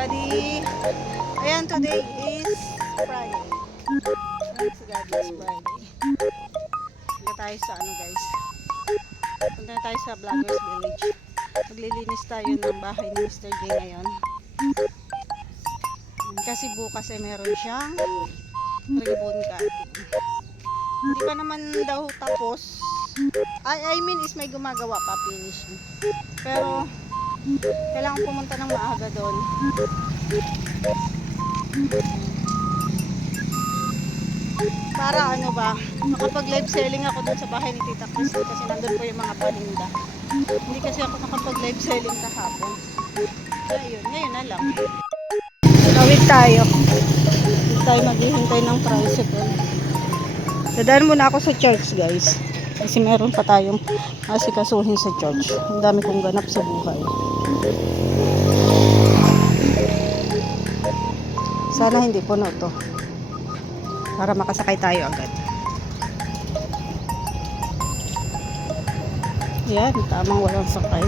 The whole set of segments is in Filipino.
everybody. Ayan, today is Friday. Thanks God, it's Friday. Punta tayo sa ano guys. Punta tayo sa Vloggers Village. Maglilinis tayo ng bahay ni Mr. J ngayon. Kasi bukas ay meron siyang ribbon cutting. Hindi pa naman daw tapos. I mean is may gumagawa pa, finishing. Pero kailangan pumunta ng maaga doon. Para ano ba, makapag live selling ako doon sa bahay ni Tita Christy kasi nandun po yung mga paninda. Hindi kasi ako nakapag live selling kahapon. Kaya yun, ngayon na lang. Tawid tayo. Hindi tayo maghihintay ng tricycle. Dadaan muna ako sa church guys. Kasi meron pa tayong asikasuhin sa church. Ang dami kong ganap sa buhay. Sana hindi puno to. Para makasakay tayo agad. Yan, tamang walang sakay.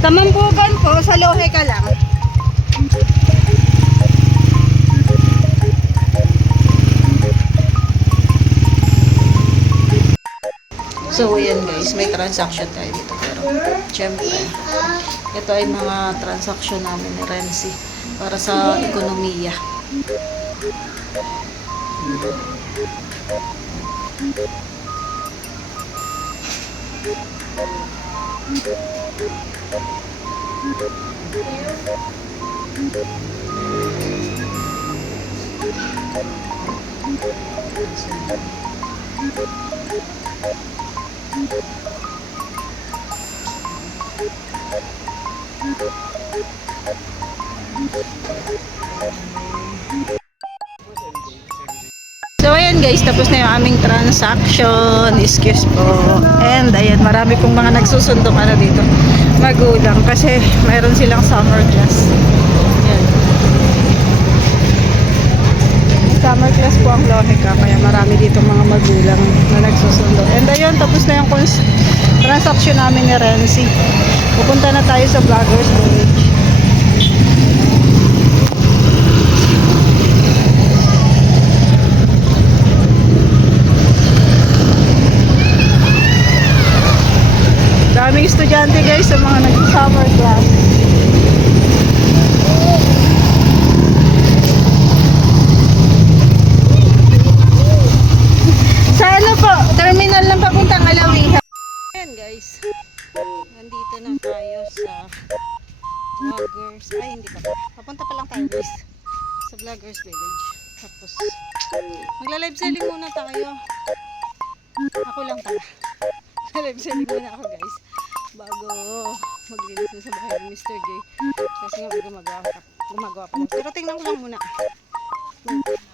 Tamambugan po, sa Lohe ka lang. So, ayan guys, may transaction tayo dito. Pero, syempre, ito ay mga transaction namin ni Renzi para sa ekonomiya. So ayan guys, tapos na yung aming transaction. Excuse po. And ayan, marami pong mga nagsusundong ano dito, magulang, kasi mayroon silang summer class. Ayan. Summer class po ang Loheka, kaya marami dito mga magulang na nagsusundo. And ayun, tapos na yung transaction namin ni Renzi. Pupunta na tayo sa Vloggers Village. Daming estudyante guys sa mga nag-summer class. Sa ano po, terminal ng papuntang Alawiha. Ayan guys, nandito na tayo sa Vloggers. Ay hindi pa, papunta pa lang tayo guys sa Vloggers Village. Tapos magla-live selling muna tayo. Ako lang pala. Live selling muna ako guys bago maglinis na sa bahay ni Mr. J kasi nga gumagawa pa lang. Pero tingnan ko lang muna.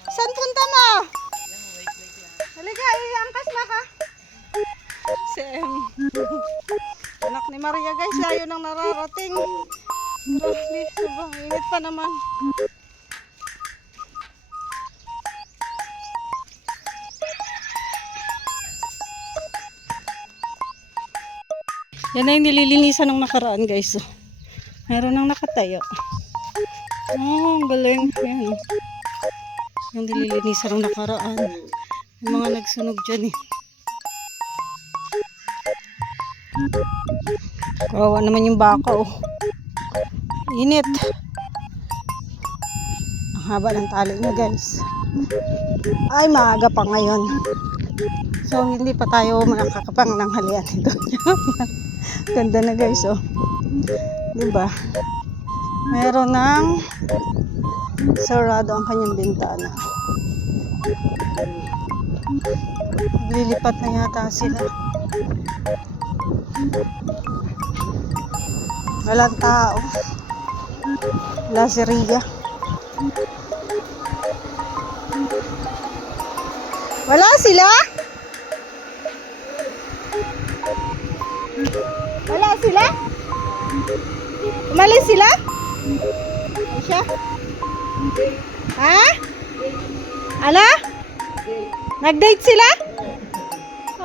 Saan punta mo? Halika, iangkas na ka. Si M. Anak ni Maria guys, layo nang nararating. Grabe, sobrang init pa naman. Yan na yung nililinisan ng nakaraan guys. So, meron nang nakatayo. Oh, ang galing. Yan. Yung nililinisan ng nakaraan. Yung mga nagsunog dyan eh. Kawawa naman yung baka oh. Init. Ang haba ng tali niya guys. Ay, maaga pa ngayon. So, hindi pa tayo makakapang ng halian ito. Ganda na guys, oh. Diba? Meron ng sarado ang kanyang bintana. Lilipat na yata sila. Walang tao. Lazeria. Wala sila? Wala sila? Umalis sila? Ano siya? Ha? Ala? Nag-date sila?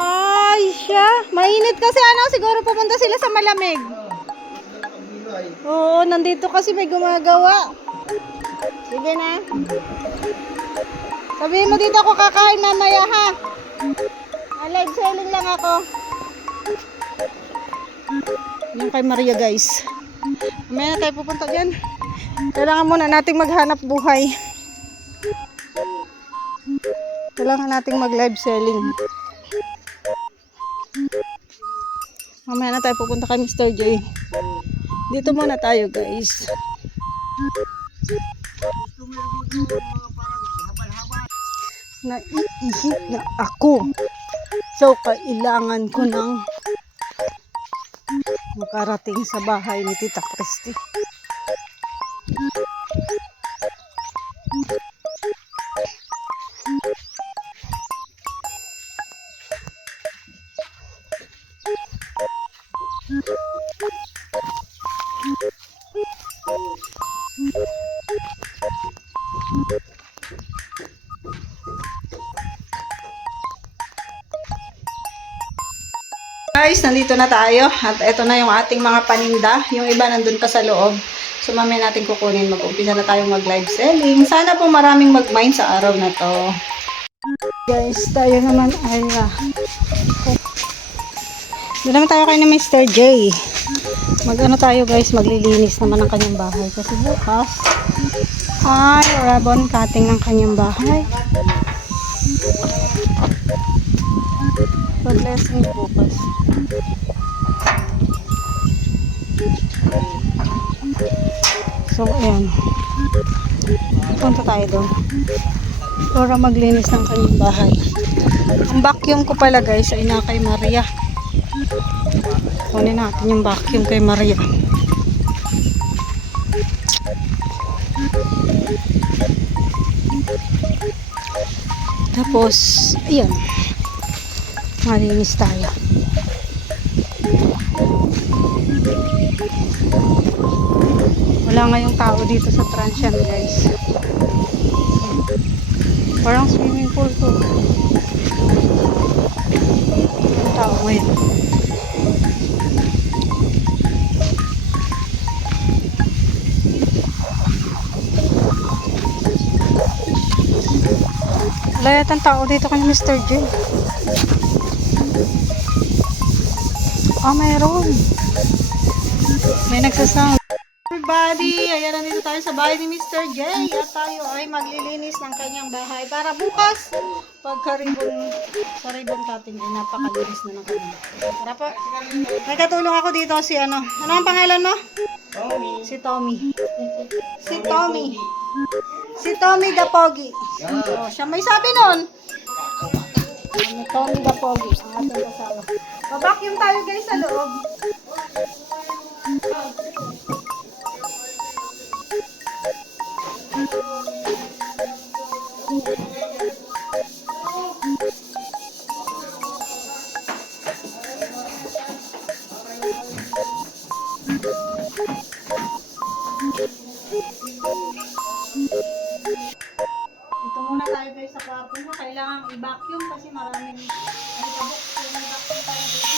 Ay siya. Mainit kasi ano, siguro pupunta sila sa malamig. Oo, nandito kasi may gumagawa. Sige na. Sabihin mo dito ako kakain mamaya ha. Live selling lang ako. Yung kay Maria guys. Mamaya na tayo pupunta dyan. Kailangan muna nating maghanap buhay. Kailangan nating mag live selling. Mamaya na tayo pupunta kay Mr. J. Dito muna tayo guys. Naiihi na ako. So kailangan ko nang makarating sa bahay ni Tita Christy. Guys, nandito na tayo at eto na yung ating mga paninda. Yung iba nandun pa sa loob. So mamaya natin kukunin. Mag-umpisa na tayong mag-live selling. Sana po maraming mag-mine sa araw na to. Guys, tayo naman ay doon naman tayo kay ni Mr. J. Mag-ano tayo guys, maglilinis naman ng kanyang bahay. Kasi bukas ay ribbon cutting ng kanyang bahay. So blessing bukas. So ayan. Punta tayo doon. Para maglinis ng kanyang bahay. Ang vacuum ko pala guys ay na kay Maria. Kunin natin yung vacuum kay Maria. Tapos, ayan. Malinis tayo. Wala ngayong tao dito sa transient guys. Parang swimming pool to. Yung tao ngayon. Wala yatang tao dito kay Mr. J. Mayroon. May nagsasound. Everybody, ayan, nandito tayo sa bahay ni Mr. J. At tayo ay maglilinis ng kanyang bahay para bukas pagka-ribbon sa ribbon cutting ay napakalinis na ng kanyang. Tara po. May katulong ako dito si ano. Ano ang pangalan mo? Tommy. Si Tommy. Si Tommy. Si Tommy the Pogi. Oh, siya may sabi nun. Ni Tommy the Pogi. Ang ating kasama. Babakyum tayo guys sa loob. Ito muna tayo guys sa kwarto mo. Kailangan i-vacuum kasi maraming alikabok. Kaya mag-vacuum tayo dito.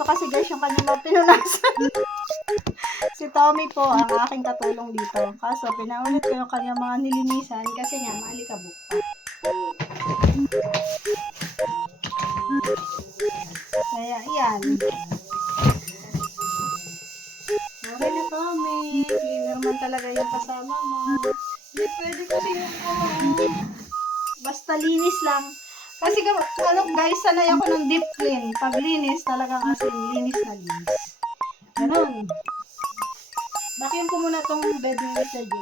Ito kasi guys, yung kanyang mga pinunasan. Si Tommy po ang aking katulong dito. Kaso, pinaulit ko yung kanyang mga nilinisan kasi nga, maalikabok pa. Kaya, yan. Okay na, Tommy. Cleaner man talaga yung kasama mo. Hindi pwede kasi yung basta linis lang. Kasi ano guys, sanay ako ng deep clean. Pag linis, talagang as in, linis na linis. Ganon. Vacuum ko muna tong bed ni Mr. J.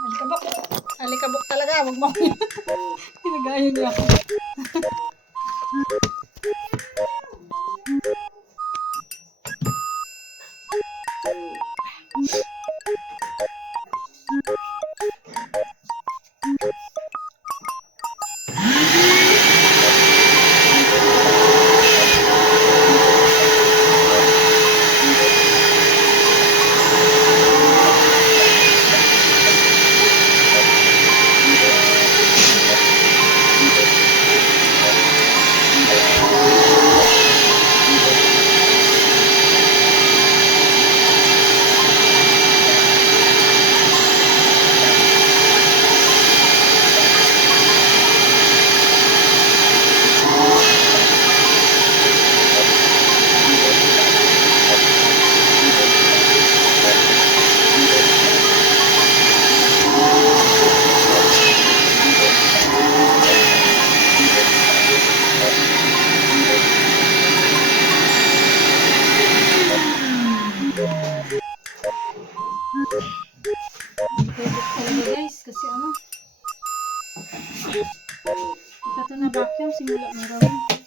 Alikabok. Alikabok talaga. Huwag mo. Pinagaya niya ako. Pwede talaga guys. Kasi ano. Ito na vacuum. Simula na rawin.